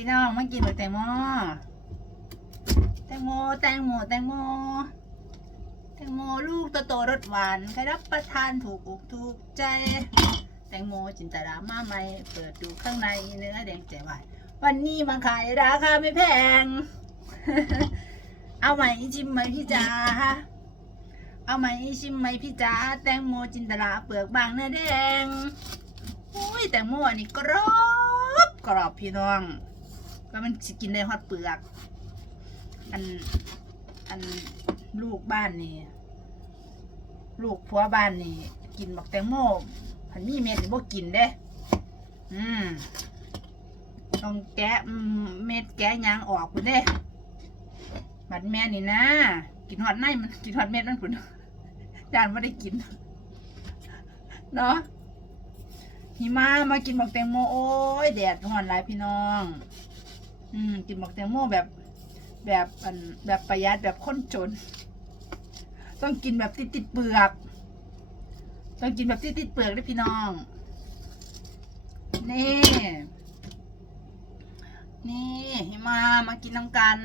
พี่น้องมากินบักแตงโมแตงโมแตงโมแตงโมแตงโมลูกโตๆรสหวานใครรับประทานถูกอกถูกใจ แตงโมจินตรามาใหม่เปิดดูข้างในเนื้อแดงแจ๋วหวานวันนี้มาขายราคาไม่แพง เอาไหมชิมไหมพี่จ๋าเอาไหมชิมไหมพี่จ๋าแตงโมจินตราเปลือกบางเนื้อแดงอุ้ยแตงโมอันนี้กรอบกรอบพี่น้อง ว่ามันสิกินได้ฮอดเปลือก อันอันลูกบ้านนี่ ลูกผัวบ้านนี่ กินบักแตงโมพันมีเม็ดนี่บ่กินเด้ อืมต้องแกะเม็ดแกะยางออกพุ่นเด้บัดแม่นี่นะ กินหอดในมันกินหอดเม็ดมันพุ่นจานไม่ได้กิน เนาะหิมามากินบักแตงโมโอ้ยแดดหอนหลายพี่น้อง อืมกินบักแตงโมแบบ แบบอันแบบประหยัดแบบคนจน ต้องกินแบบติดติดเปลือก ต้องกินแบบติดติดเปลือกด้วยพี่น้อง นี่ นี่หิมามากินน้ำกัน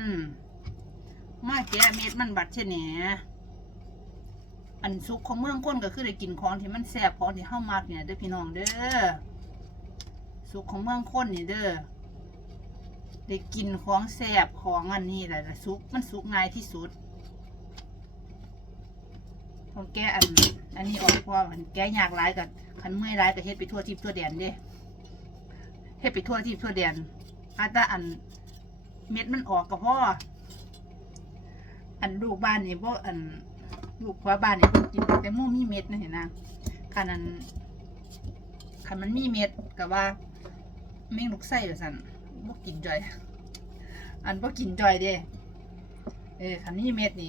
มาแกะเม็ดมันบัดเช่นนี้อันซุกของเมืองก้นก็คือได้กินของที่มันแซ่บของที่เฮามากเนี่ยเด้อพี่น้องเด้อซุกของเมืองก้นนี่เด้อ ได้กินของแซ่บของอันนี้แหละซุกมันซุกง่ายที่สุดพอแกะอัน อันนี้ออกพราะว่ามันแกะยากหลายกับคันเมื่อยหลายก็เฮ็ดไปทั่วทิพย์ทั่วแดนเด้เฮ็ดไปทั่วทิพย์ทั่วแดนอาจจะอันเม็ดมันออกก็พออันลูกบ้านนี่พวกอันลูกผัวบ้านนี่พิ่นกินแต่โมมีเม็ดนะเห็นนะคันนั้นคันมันมีเม็ดกับว่าแม่ลูกไส้ว่าสั่น บ่กินจ่อย อันบ่กินจ่อยเด้เออคันนี้เม็ดนี่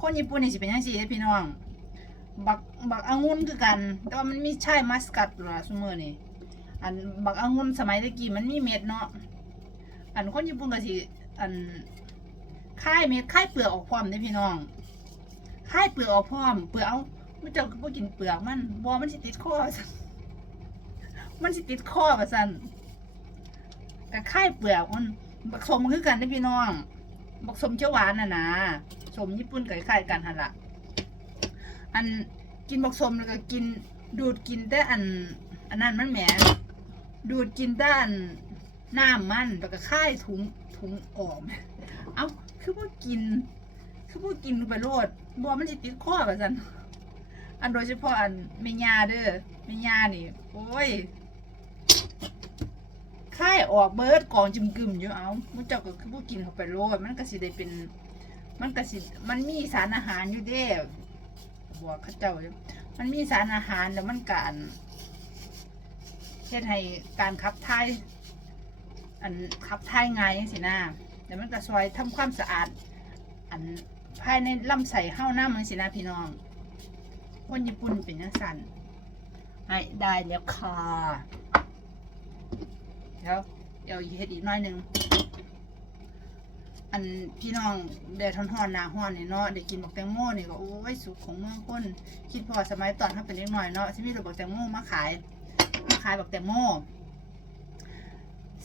คนญี่ปุ่นนี่สิเป็นจังซี่เด้พี่น้อง บักบักองุ่นคือกัน แต่ว่ามันมีชายมัสกัดล่ะซุมื้อนี่อันบักองุ่นสมัยตะกี้มันมีเม็ดเนาะ อันคนญี่ปุ่นก็สิอันค่ายเม็ดค่ายเปลือกออกพร้อมเด้พี่น้องค่ายเปลือกออกพร้อม เปลือกเอาไม่เจ้าก็บ่กินเปลือกมันบ่มันสิติดคอมันสิติดคอว่าซั่น กับค่ายเปลือกมันบักสมคือกันเด้พี่น้องบักสมเขียวหวานน่ะนะสมญี่ปุ่นก็คล้ายกันหั่นละอันกินบักสมแล้วก็กินดูดกินแต่อัน อันนั้นมันแหมดูดกินแต่อันน้ำมันแล้วก็ค่ายถุงถุงออกเอ้าคือพวกกิน คือพวกกินไปโลดบัวมันสิติดคอแบบสันอันโดยเฉพาะอันเมียาเด้อเมียานี่ โอ้ย ค่ายออกเบิร์ดกองจิมกึมอยู่เอามุเจ้าก็คือพวกกินเข้าไปโลดมันก็สิได้เป็น มันก็สิมันมีสารอาหารอยู่เด้บัวข้าเจ้ามันมีสารอาหารแล้วมันการเช่นให้การขับถ่ายอันขับถ่ายง่ายสินะแล้วมันก็ซอยทำความสะอาด อันภายในลำไส้เห้าน้ำมันสินะพี่น้อง คนญี่ปุ่นเป็นยังสันไอ้ได้แล้วค่ะ เดี๋ยวเดี๋ยวเฮ็ดอีกหน้อยหนึ่งอันพี่น้องเดือดร้อนๆหนาห้อนนี่เนาะเด็กกินบักแตงโมนี่ก็โอ้ยสุขของเมืองคนคิดพอสมัยตอนถ้าเป็นเล็กน้อยเนาะที่มีบักแตงโมมาขายมาขายบักแตงโม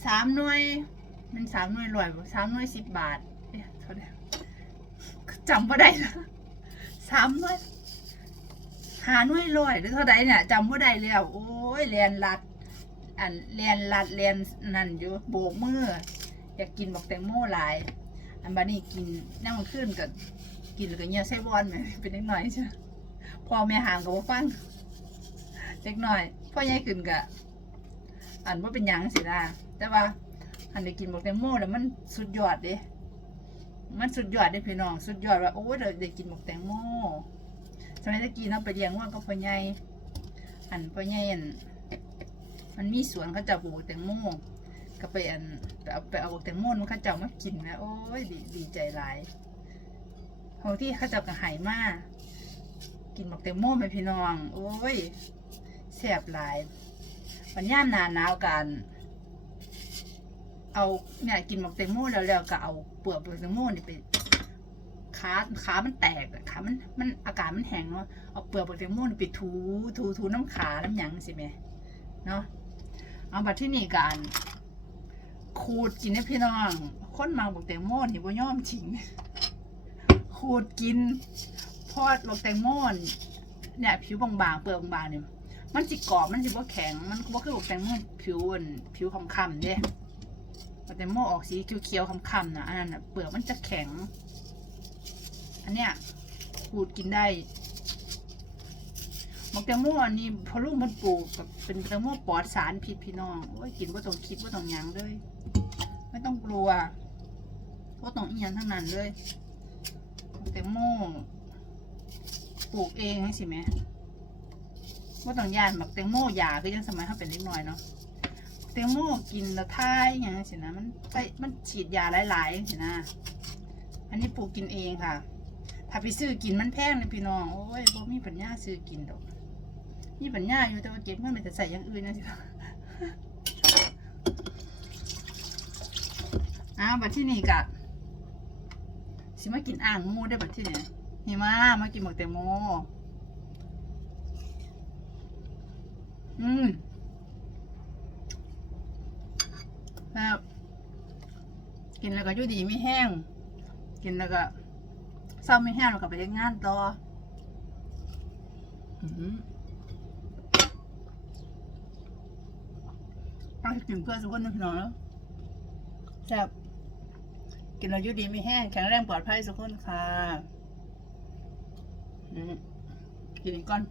สามหน่วยมันสามหน่วยร้อยบ่สามหน่วยสิบบาทเอ๊ะเท่าไหร่จำบ่ได้นะสามหน่วยหาหน่วยร้อยหรือเท่าไหร่เนี่ยจำบ่ได้แล้วโอ้ยเรียนลัด อันเรียนลัดเรียนนั่นอยู่โบกมืออยากกินบอกแตงโมหลาย อันบัดนี้กินนั่งมันขึ้นกับกินแล้วก็เงียบใส่บอลไหมเป็นเล็กน้อยใช่ไหมพอแม่หางกับบ่ฟังเล็กน้อยพ่อใหญ่ขึ้นกะอันว่าเป็นยังสินะแต่ว่าอันได้กินบอกแตงโมแล้วมันสุดยอดเด้มันสุดยอดเด้พี่น้องสุดยอดว่าโอ้ยเราได้กินบอกแตงโมสมัยตะกี้เนาะไปเลี้ยงว่าก็พ่อใหญ่อันพ่อใหญ่อัน มันมีสวนเขาจะปลูกแตงโมก็ไปอันไปเอาไปเอาบอกแตงโมมันเขาจ้ามากินนะโอ้ยดีดีใจหลายขอที่เขาจ้าก็ใหายมากกินบอกแตงโมไหมพี่น้อง โอ้ยแซ่บหลายวันย่ามนาหนาวกัน เอาเนี่ยกินหมกแตงโมแล้วแล้วก็เอาเปลือกหมกแตงโมนี่ไปขาขามันแตกขามันมันอากาศมันแห้งเนาะเอาเปลือกหมกแตงโมนี่ไปถูถูถูน้ำขาน้ำหยังสิแม่เนาะ เอาบัดที่นี่กันขูดกินให้พี่น้อง คนมาบอกแตงโมนี่บ่ย่อมทิ้งขูดกิน พอดบอกแตงโมนเนี่ยผิวบางๆเปลือกบางๆเนี่ยมันสิกรอบมันสิบ่แข็ง มันบ่คือบอกแตงโมผิวอันผิวคำๆเด้บอกแตงโมออกสีเขียวๆคำๆนะอันนั้นน่ะเปลือกมันจะแข็ง อันเนี้ยขูดกินได้ บอกแตงโมอันนี้พอลูกมันปลูกแบบเป็นแตงโมปลอดสารพิษพี่น้องโอ้ยกินว่าต้องคิดว่าต้องหยังเลย ไม่ต้องกลัวว่าต้องอีหยังทั้งนั้นเลยแตงโมปลูกเองให้สิแม่ว่าต้องยานแบบแตงโมหยาคือยังสมัยเขาเป็นเล็กน้อยเนาะแตงโมกินล้วท้ายอย่างนี้สินะมันไปมันฉีดยาหลายๆอย่างสินะ อันนี้ปลูกกินเองค่ะ ถ้าไปซื้อกินมันแพงเลยพี่น้อง โอ้ยบ่มีปัญญาซื้อกินดอก มีปัญญาอยู่แต่ว่าเก็บเงินไปแต่ใส่อย่างอื่นนะสิคะอ้าวบัดที่นี่กะสิมากินอ่างมูได้บัดที่นี่นี่มามากินหมกแตงโมอืมแล้วกินแล้วก็ยู่ดีไม่แห้ง กินแล้วก็เศร้าไม่แห้งแล้วก็ไปเฮ็ดงานต่อ อืม ต้องกินเพื่อสุขคนนะพี่น้องเนาะแซ่บกินอายุดีไม่แห้งแข็งแรงปลอดภัยสุขคนค่ะกินอีกก้อน